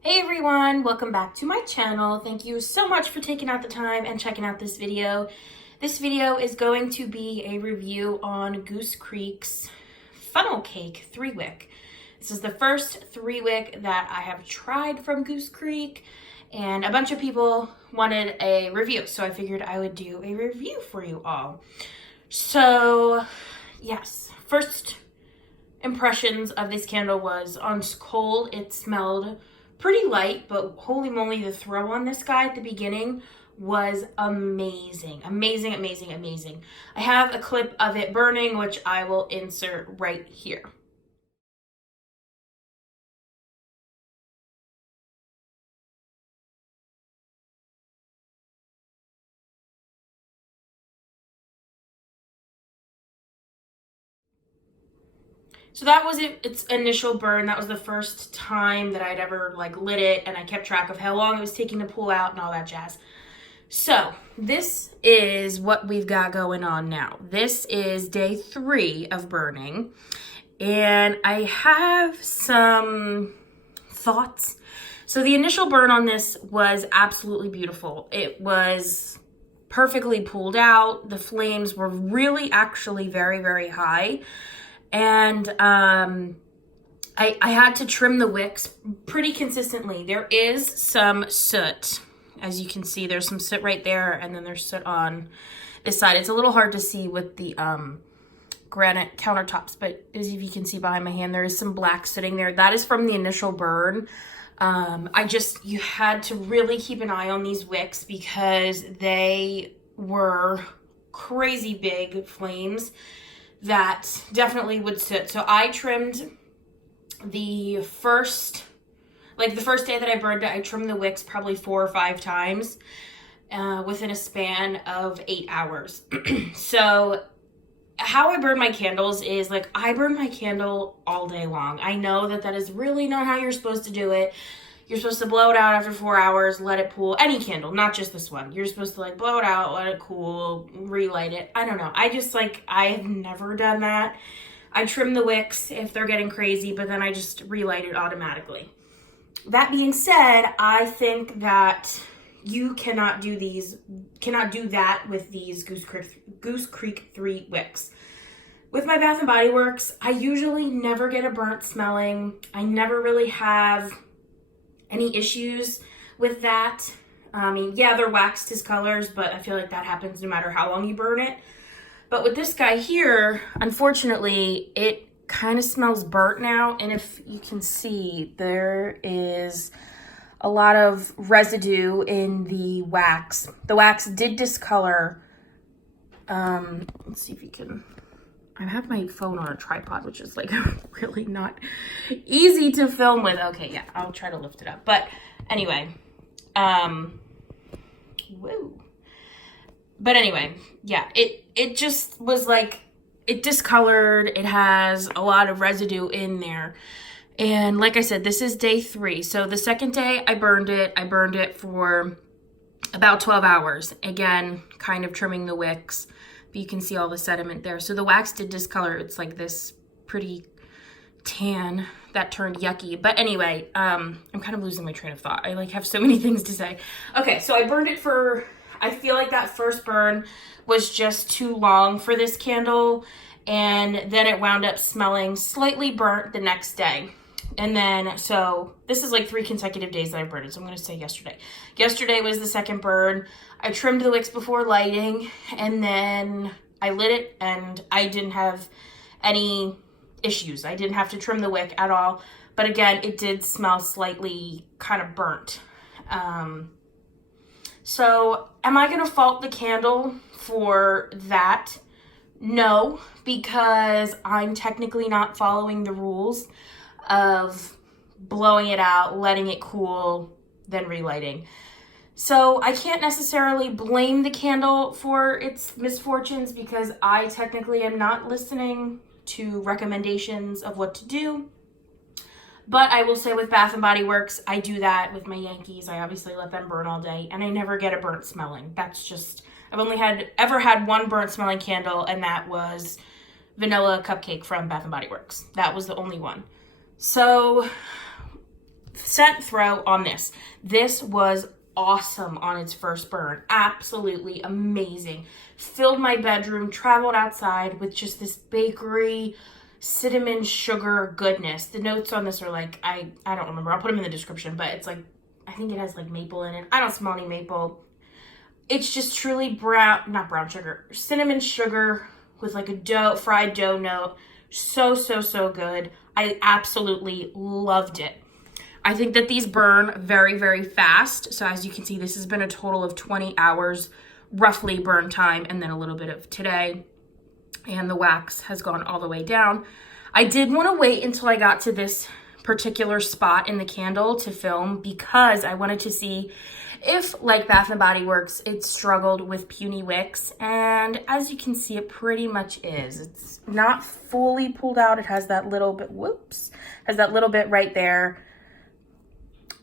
Hey everyone, welcome back to my channel. Thank you so much for taking out the time and checking out this video. This video is going to be a review on Goose Creek's Funnel Cake 3-wick. This is the first 3-wick that I have tried from Goose Creek, and a bunch of people wanted a review, so I figured I would do a review for you all. So yes, first impressions of this candle was on cold, it smelled pretty light, but holy moly, the throw on this guy at the beginning was amazing. Amazing, amazing, amazing. I have a clip of it burning, which I will insert right here. So that was its initial burn. That was the first time that I'd ever lit it, and I kept track of how long it was taking to pull out and all that jazz. So this is what we've got going on now. This is day 3 of burning, and I have some thoughts. So the initial burn on this was absolutely beautiful. It was perfectly pulled out. The flames were really actually very, very high. And I had to trim the wicks pretty consistently. There is some soot. As you can see, there's some soot right there, and then there's soot on this side. It's a little hard to see with the granite countertops, but as you can see behind my hand, there is some black sitting there. That is from the initial burn. You had to really keep an eye on these wicks because they were crazy big flames that definitely would sit. So I trimmed the first day that I burned it, I trimmed the wicks probably 4 or 5 times within a span of 8 hours. So how I burn my candles is I burn my candle all day long. I know that is really not how you're supposed to do it. You're supposed to blow it out after 4 hours, let it cool. Any candle, not just this one. You're supposed to blow it out, let it cool, relight it. I don't know. I have never done that. I trim the wicks if they're getting crazy, but then I just relight it automatically. That being said, I think that you cannot do that with these Goose Creek 3 wicks. With my Bath & Body Works, I usually never get a burnt smelling. I never really have any issues with that. I mean, yeah, they're waxed his colors, but I feel like that happens no matter how long you burn it. But with this guy here, unfortunately, it kind of smells burnt now. And if you can see, there is a lot of residue in the wax. The wax did discolor. Let's see if you can... I have my phone on a tripod, which is really not easy to film with. Okay, yeah, I'll try to lift it up. But anyway, woo. But anyway, yeah, it just was it discolored. It has a lot of residue in there. And like I said, this is day 3. So the second day I burned it for about 12 hours. Again, kind of trimming the wicks. But you can see all the sediment there. So the wax did discolor. It's this pretty tan that turned yucky. But anyway, I'm kind of losing my train of thought. I have so many things to say. Okay, so I burned it I feel like that first burn was just too long for this candle. And then it wound up smelling slightly burnt the next day. And then, so this is 3 consecutive days that I burned it. So I'm going to say yesterday. Yesterday was the second burn. I trimmed the wicks before lighting, and then I lit it, and I didn't have any issues. I didn't have to trim the wick at all. But again, it did smell slightly kind of burnt. So am I going to fault the candle for that? No, because I'm technically not following the rules of blowing it out, letting it cool, then relighting. So I can't necessarily blame the candle for its misfortunes because I technically am not listening to recommendations of what to do. But I will say with Bath & Body Works, I do that with my Yankees. I obviously let them burn all day, and I never get a burnt smelling. That's just, I've only ever had one burnt smelling candle, and that was Vanilla Cupcake from Bath & Body Works. That was the only one. So scent throw on this. This was awesome on its first burn. Absolutely amazing. Filled my bedroom, traveled outside with just this bakery, cinnamon, sugar goodness. The notes on this are like, I don't remember. I'll put them in the description, but it's like, I think it has like maple in it. I don't smell any maple. It's just truly not brown sugar, cinnamon sugar with like a fried dough note. So, so, so good. I absolutely loved it. I think that these burn very, very fast. So as you can see, this has been a total of 20 hours, roughly burn time, and then a little bit of today. And the wax has gone all the way down. I did want to wait until I got to this particular spot in the candle to film because I wanted to see if, like Bath & Body Works, it struggled with puny wicks. And as you can see, it pretty much is. It's not fully pulled out. It has that little bit, has that little bit right there.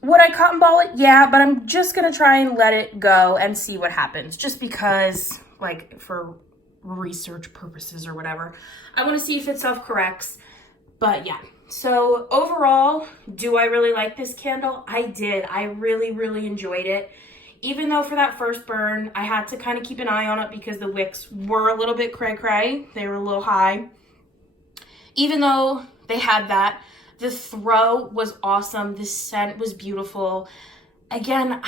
Would I cotton ball it? Yeah, but I'm just going to try and let it go and see what happens. Just because, like, for research purposes or whatever. I want to see if it self-corrects. But yeah, so overall, do I really like this candle? I did. I really, really enjoyed it. Even though for that first burn, I had to kind of keep an eye on it because the wicks were a little bit cray-cray. They were a little high. Even though they had that, the throw was awesome. The scent was beautiful. Again,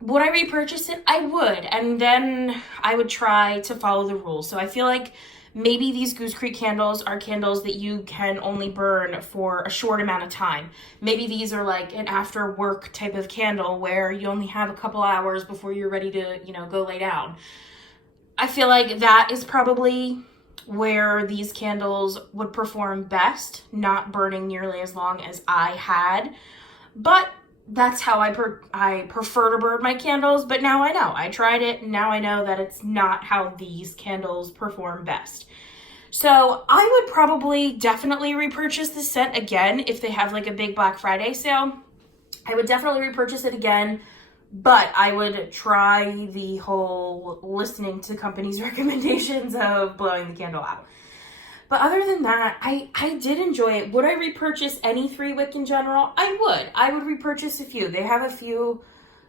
would I repurchase it? I would. And then I would try to follow the rules. So I feel like maybe these Goose Creek candles are candles that you can only burn for a short amount of time. Maybe these are like an after work type of candle where you only have a couple hours before you're ready to, go lay down. I feel like that is probably where these candles would perform best, not burning nearly as long as I had. But that's how I prefer to burn my candles, but now I know. I tried it, and now I know that it's not how these candles perform best. So I would probably definitely repurchase this scent again if they have like a big Black Friday sale. I would definitely repurchase it again, but I would try the whole listening to companies' recommendations of blowing the candle out. But other than that, I did enjoy it. Would I repurchase any 3-wick in general? I would. I would repurchase a few. They have a few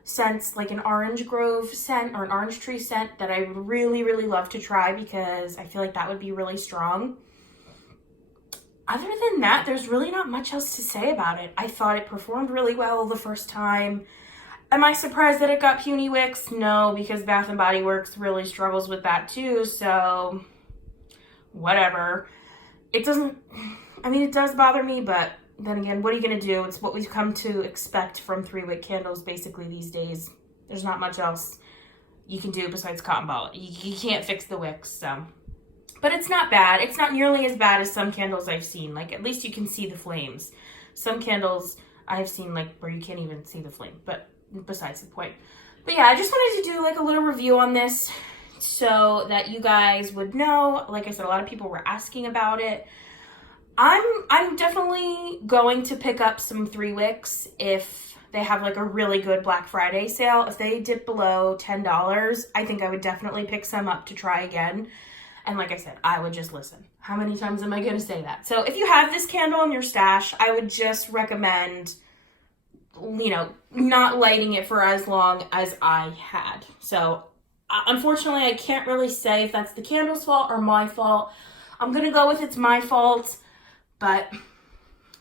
scents, like an orange grove scent or an orange tree scent that I would really, really love to try because I feel like that would be really strong. Other than that, there's really not much else to say about it. I thought it performed really well the first time. Am I surprised that it got puny wicks? No, because Bath & Body Works really struggles with that too, so whatever. It does bother me, but then again, what are you going to do? It's what we've come to expect from 3-wick candles basically these days. There's not much else you can do besides cotton ball it. You can't fix the wicks, so. But it's not bad. It's not nearly as bad as some candles I've seen. Like, at least you can see the flames. Some candles I've seen, like, where you can't even see the flame, but besides the point. But yeah, I just wanted to do like a little review on this so that you guys would know. Like I said, a lot of people were asking about it. I'm definitely going to pick up some 3-wicks if they have like a really good Black Friday sale. If they dip below $10, I think I would definitely pick some up to try again. And like I said, I would just listen. How many times am I going to say that? So if you have this candle in your stash, I would just recommend, not lighting it for as long as I had. So unfortunately, I can't really say if that's the candle's fault or my fault. I'm going to go with it's my fault, but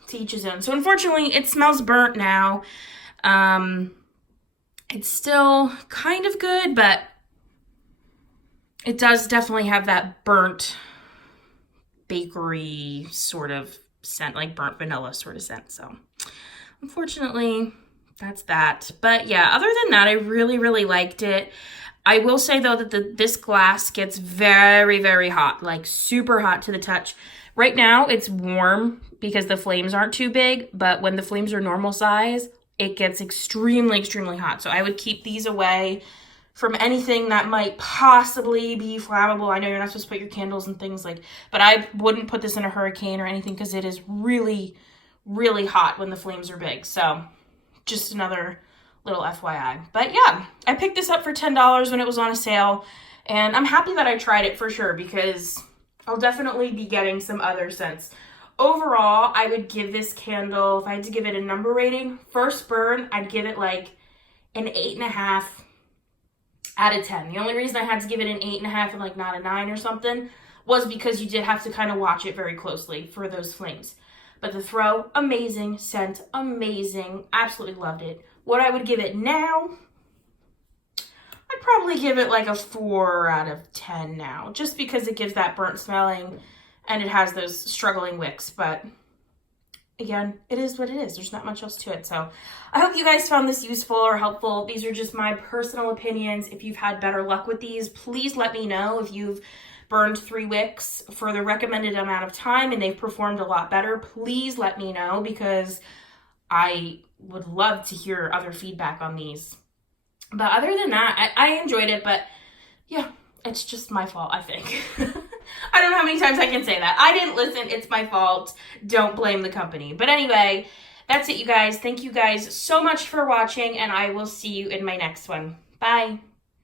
to each his own. So unfortunately, it smells burnt now. It's still kind of good, but it does definitely have that burnt bakery sort of scent, like burnt vanilla sort of scent. So unfortunately, that's that. But yeah, other than that, I really, really liked it. I will say, though, that this glass gets very, very hot, like super hot to the touch. Right now, it's warm because the flames aren't too big, but when the flames are normal size, it gets extremely, extremely hot. So I would keep these away from anything that might possibly be flammable. I know you're not supposed to put your candles and things but I wouldn't put this in a hurricane or anything because it is really, really hot when the flames are big. So just another little FYI. But yeah, I picked this up for $10 when it was on a sale, and I'm happy that I tried it for sure because I'll definitely be getting some other scents overall, I would give this candle, if I had to give it a number rating, first burn, I'd give it like an 8.5 out of 10. The only reason I had to give it an 8.5 and like not a 9 or something was because you did have to kind of watch it very closely for those flames. But the throw, amazing. Scent, amazing. Absolutely loved it. What I would give it now, I'd probably give it like a 4 out of 10 now, just because it gives that burnt smelling and it has those struggling wicks. But again, it is what it is. There's not much else to it. So I hope you guys found this useful or helpful. These are just my personal opinions. If you've had better luck with these, please let me know. If you've burned 3 wicks for the recommended amount of time and they've performed a lot better, please let me know, because I would love to hear other feedback on these. But other than that, I enjoyed it, but yeah, it's just my fault, I think. I don't know how many times I can say that. I didn't listen. It's my fault. Don't blame the company. But anyway, that's it, you guys. Thank you guys so much for watching, and I will see you in my next one. Bye.